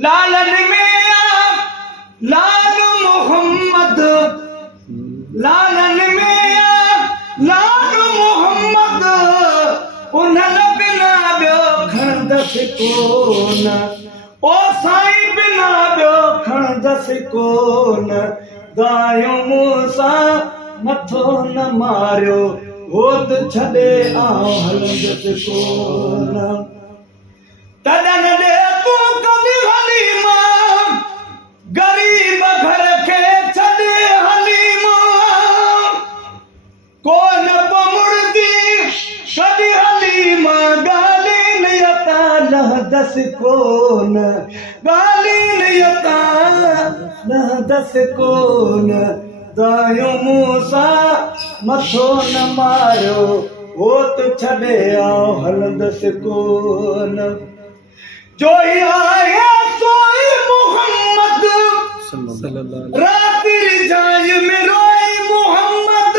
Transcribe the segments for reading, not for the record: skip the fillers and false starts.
लालन में लाल मोहम्मद, लालन में लाल मोहम्मद, उन्हनि बिना ॿियो खणंदसि कोन, ओ साईं बिना ॿियो खणंदसि कोन, दायूं मूंसां मथो न मारियो, होत छॾे आऊं हलंदसि कोन। तॾहिं ॾे तूं कॾहिं हली मां, ग़रीब घर खे छॾे हली मां, कोन मुड़दी कॾहिं हली मां, ॻाल्हियुनि यता लहंदसि कोन, ॻाल्हियुनि यता लहंदसि कोन, दायूं मूंसां मथो न मारियो, होत छॾे आऊं हलंदसि कोन। जो आया सोई मोहम्मद, राति जाय में रोई मोहम्मद,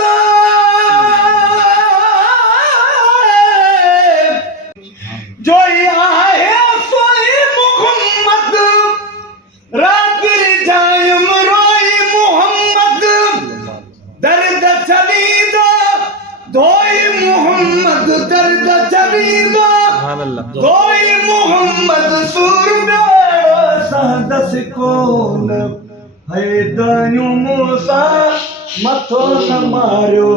जो आया सोई मोहम्मद, राति जाय में रोई मोहम्मद, दर्द छॾींदो धोई मोहम्मद, दर्द छॾींदो धोई मोहम्मद, सूर सहंदसि कोन, है दायूं मूंसां मथो न मारियो,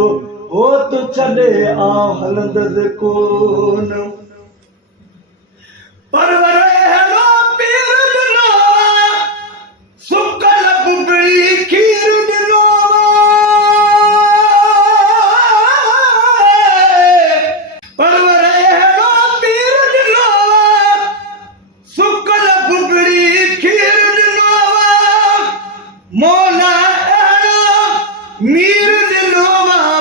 होत छॾे आऊं हलंदसि कोन। परवर अहिड़ो पीर ॾिनो, सुकल बुगड़ी खीर ॾिनो, परवर अहिड़ो पीर ॾिनो, सुकल बुगड़ी खीर ॾिनो, मौला अहिड़ो मीर ॾिनो,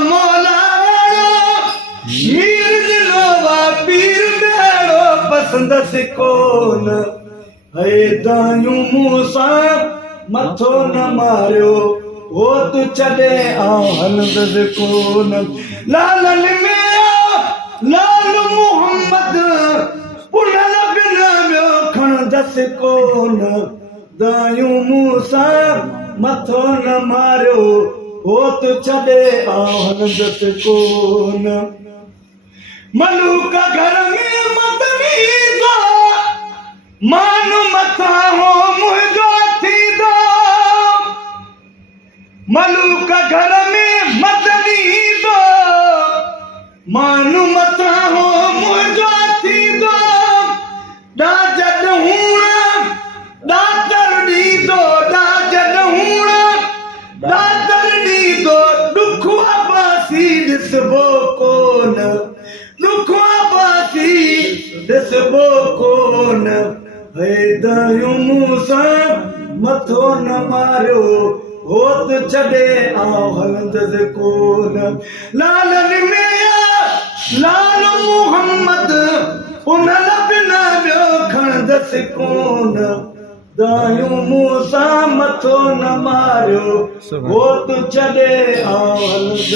मौला अहिड़ो मीर ॾिनो, पीर अहिड़ो पसंदसि कोन, है दायूं मूंसां मथो न मारियो, होत छॾे आऊं हलंदसि कोन। लालन में लाल मोहम्मद, उन्हनि बिना ॿियो खणंदसि कोन, दायूं मूंसां मथो न मारियो, होत छॾे आऊं हलंदसि कोन। मलूक घर में मदनी दो, मानु मथां हो मुंहिंजो थींदो, मलूक घर में मदनी दो, मानु मथां हो मुंहिंजो थींदो, ॾाजड हूण ॾातर ॾींदो, ॾाजड हूण ॾातर ॾींदो, ॾुख अबासी ॾिसबो कोन, ॾुख अबासी ॾिसबो कोन, है दायूं मूंसां मथो न मारियो, होत छॾे आऊं हलंदसि कोन। लालन में लाल मोहम्मद, उन्हनि बिना ॿियो खणंदसि कोन, दायूं मूंसां मथो न मारियो, होत छॾे आऊं हलंदसि